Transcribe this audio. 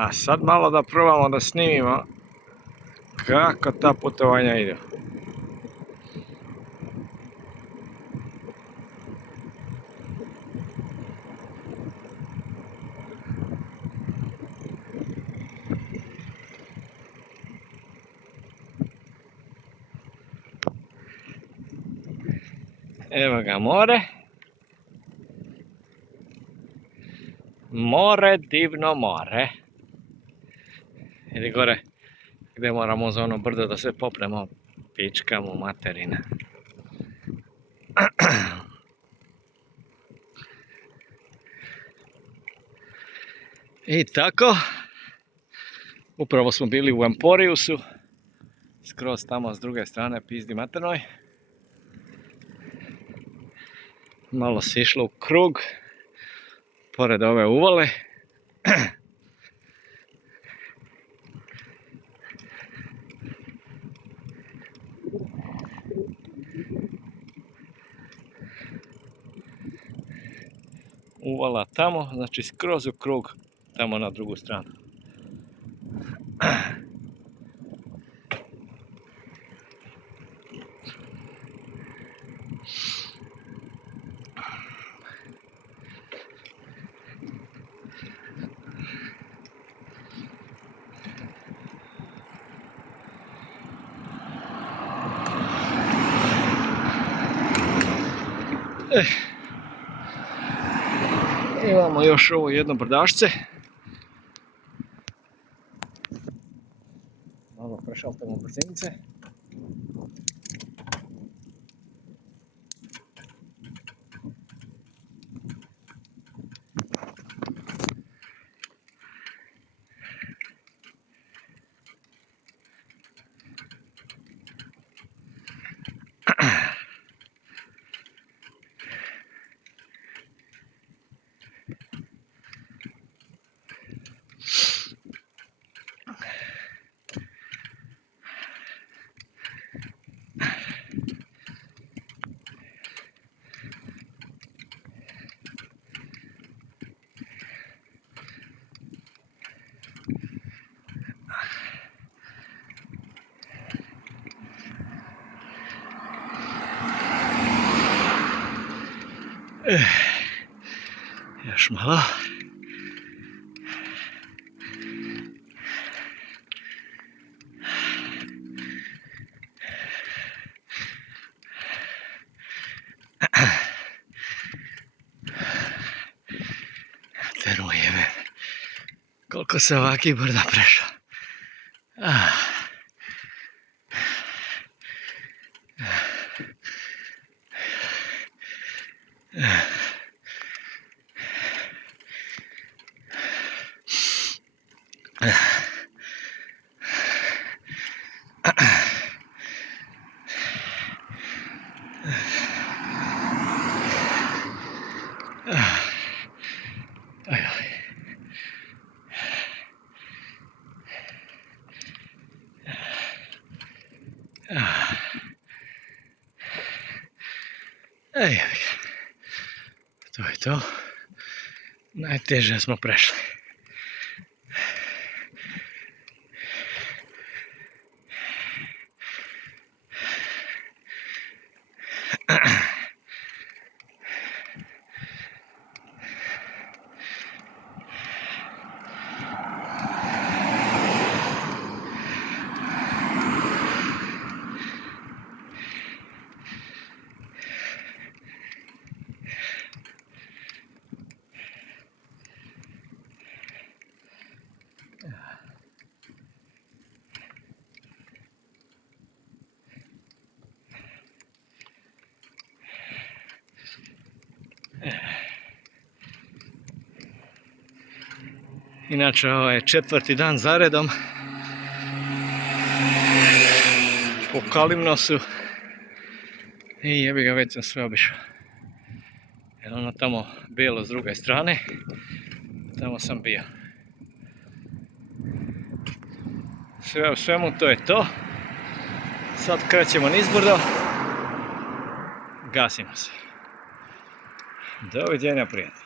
A sad malo da probamo da snimimo kako ta putovanja idu. Evo ga more. More, divno more. Ili gore gdje moramo za ono brdo da se popnemo, pička mu materina. I tako, upravo smo bili u Emporiusu, skroz tamo s druge strane pizdi maternoj. Malo se išlo u krug, pored ove uvale. Uvala tamo, znači skroz u krug, tamo na drugu stranu. Imamo još ovo jedno brdašce. Malo prešaltamo brzinice. Još malo. Terujeve. Koliko se ovakih brda prešao. To je to. Najteže smo prešli. Inače, ovo je 4. dan zaredom po Kalimnosu i jebi ga, već sam sve obišao. Evo ono tamo bijelo s druge strane, tamo sam bio. Sve u svemu to je to. Sad krećemo nizbrdo, gasimo se. Doviđenja, prijatelji.